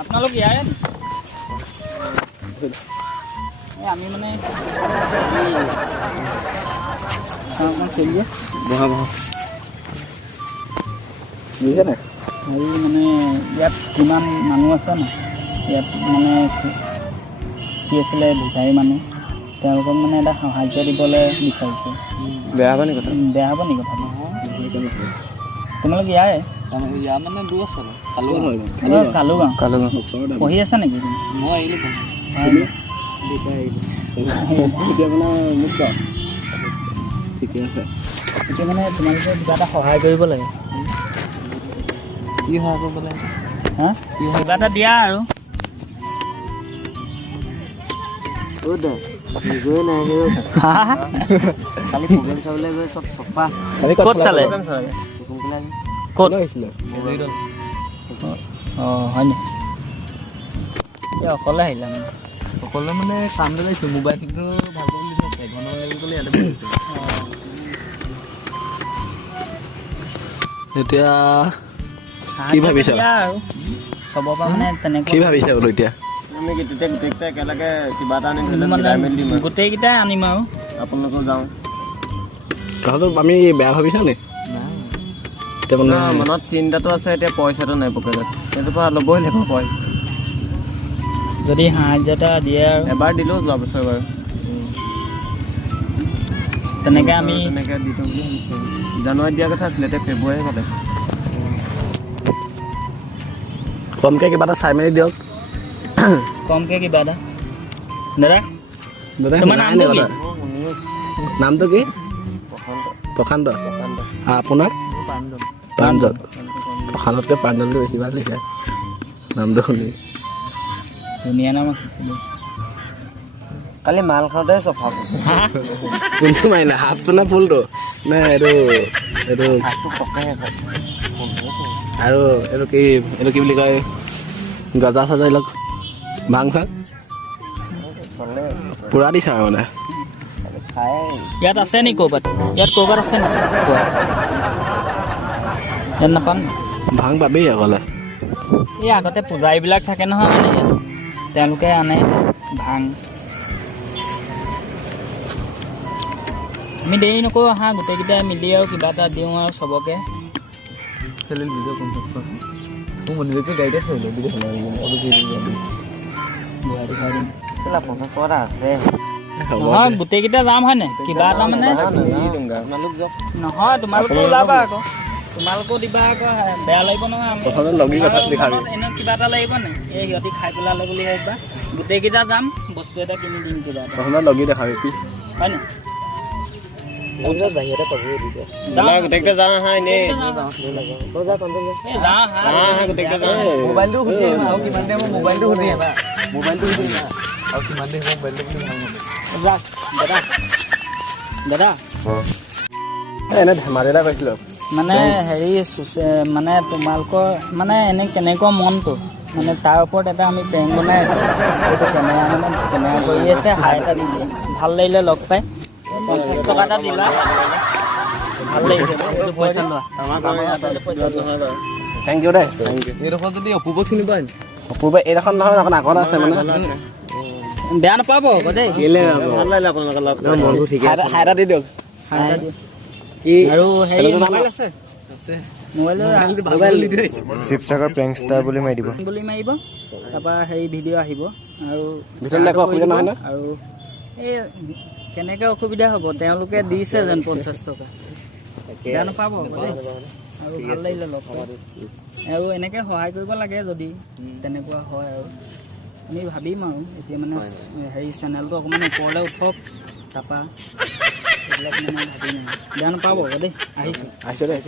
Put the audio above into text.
আপোনালোক ইয়াৰে আমি মানে চলিয়ে বহা বুজিছে নাই হেৰি মানে ইয়াত কিমান মানুহ আছে ন ইয়াত মানে কি আছিলে ভিকাৰী মানুহ তেওঁলোকক মানে এটা সাহাৰ্য দিবলৈ বিচাৰিছোঁ বেয়া হ'ব নেকি কথা বেয়া হ'ব নেকি কথাটো তোমালোক ইয়াৰে ইয়াৰ মানে দূৰ আছে কালুগাঁও পঢ়ি আছা নেকি মই আহিলোঁ এতিয়া মানে মুক্ত ঠিকে আছে এতিয়া মানে তোমালোকে কিবা এটা সহায় কৰিব লাগে কি সহায় কৰিব লাগে হা কিবা এটা দিয়া আৰু কালি প্ৰগ্ৰেম চাবলৈ গৈ চব চফা ক'ত চালে ক'ত আহিছিলে অঁ হয় নি এতিয়া অকলে আহিলা মানে সকলোৱে মানে কাম লাগিছোঁ মোবাইলটো ভাল কৰিবলৈ দিছে ঘন লাগি গ'লে ইয়াতে এতিয়া কি ভাবিছা আৰু চবৰ পৰা মানে তেনেকুৱা কি ভাবিছা বোলো এতিয়া আমি গোটেইকেইটা একেলগে কিবা এটা আনি দিম গোটেইকেইটাই আনিম আৰু আপোনালোকেও যাওঁ কথাটো আমি বেয়া ভাবিছা নি এতিয়া মানে মনত চিন্তাটো আছে এতিয়া পইচাটো নাই পকেটত সেইটোৰ পৰা ল'বই লাগিব পইচা যদি সাহাৰ্য এটা দিয়ে আৰু এবাৰ দিলোঁ যোৱা বছৰ বাৰু তেনেকৈ আমি তেনেকৈ দি থওঁ বুলি ভাবিছোঁ জানুৱাৰীত দিয়া কথা আছিলে এতিয়া ফেব্ৰুৱাৰী পালে কমকৈ কিবা এটা চাই মেলি দিয়ক কমকৈ কিবা এটা দাদা দাদা তোমাৰ নামটো কি? নামটো কি প্ৰশান্ত আপোনাৰ প্ৰাঞ্জল প্ৰশান্ততকৈ প্ৰাঞ্জলটো বেছি ভাল লিখে নামটো শুনি ধুনীয়া নাম আছিলে কালি মাল খাওঁতে চফা কোনটো মাৰিলে হাফটো নে ফুলটো নে এইটো আৰু এইটো কি বুলি কয় গজা চজা এইবিলাক ভাং চাং পূৰা দিছা মানে ইয়াত আছে নি ক'ৰবাত আছে নি ইয়াত নাপাম ভাং পাবি অকলে এই আগতে পূজাৰীবিলাক থাকে নহয় মানে ইয়াত তেওঁলোকে আনে ভাং আমি দেৰি নকৰোঁ আহা গোটেইকেইটাই মিলি আৰু কিবা এটা দিওঁ আৰু চবকে মন্দিৰটো গাড়ীতে থৈ দিলোঁ পঞ্চাছ টকা আছে নহয় গোটেইকেইটা যাম হয় নাই কিবা এটা মানে আপোনালোক যাওক নহয় তোমালোকো ওলাবা আকৌ তোমালোকো দিবা আকৌ বেয়া লাগিব নহয় প্ৰথমতে লগি কথা দেখাবি এনেও কিবা এটা লাগিব নাই এই সিহঁতি খাই পেলালে বুলি ভাবিবা গোটেইকেইটা যাম বস্তু এটা কিনি দিম কিবা এটা প্ৰথমতে লগি দেখাবি কি হয় নাই বাহিৰতে পাবহি দিব গোটেইকেইটা যাওঁ আহা এনেই গোটেইকেইটা যাওঁ মোবাইলটো সুধি আহিম আৰু কিমান দেৰি মই মোবাইলটো সুধি আহিম আৰু কিমান দেৰি মোবাইলটো বুলি ভাল দাদা এনে ধেমালি এটা কৈছিলোঁ মানে হেৰি মানে তোমালোকৰ মানে এনে কেনেকুৱা মনটো মানে তাৰ ওপৰত এটা আমি প্ৰেং বনাই আছোঁ এইটো কেমেৰা কৰি আছে হাই এটা দি দিয়ে ভাল লাগিলে লগ পাই 50 টকা এটা দিলা ভাল লাগিছে পইচা লোৱা থেংক ইউ দেই এইডোখৰ যদি অপূৰ্ব চিনি পায় অপূৰ্ব এইডোখৰ নহয় অকণ আগত আছে মানে বেয়া নাপাব আকৌ দেই ভাল লাগিলে আপোনালোকৰ লগ মনটো ঠিক হাই এটা দি দিয়ক আৰু হেৰি মোবাইল আছে শিৱসাগৰ প্ৰেংক ষ্টাৰ বুলি মাৰি দিব বুলি মাৰিব তাৰপৰা হেৰি ভিডিঅ' আহিব আৰু ভিতৰলৈ একো অসুবিধা নহয় ন আৰু এই কেনেকৈ অসুবিধা হ'ব তেওঁলোকে দিছে যেন 50 টকা বেয়া নাপাব দেই আৰু ভাল লাগিলে লগ পাই আৰু এনেকৈ সহায় কৰিব লাগে যদি তেনেকুৱা হয় আৰু আমি ভাবিম আৰু এতিয়া মানে হেৰি চেনেলটো অকণমান ওপৰলৈ উঠক তাৰপৰা এইবিলাক মানে ভাবিম বেয়া নাপাব দেই আহিছোঁ আহিছোঁ দেই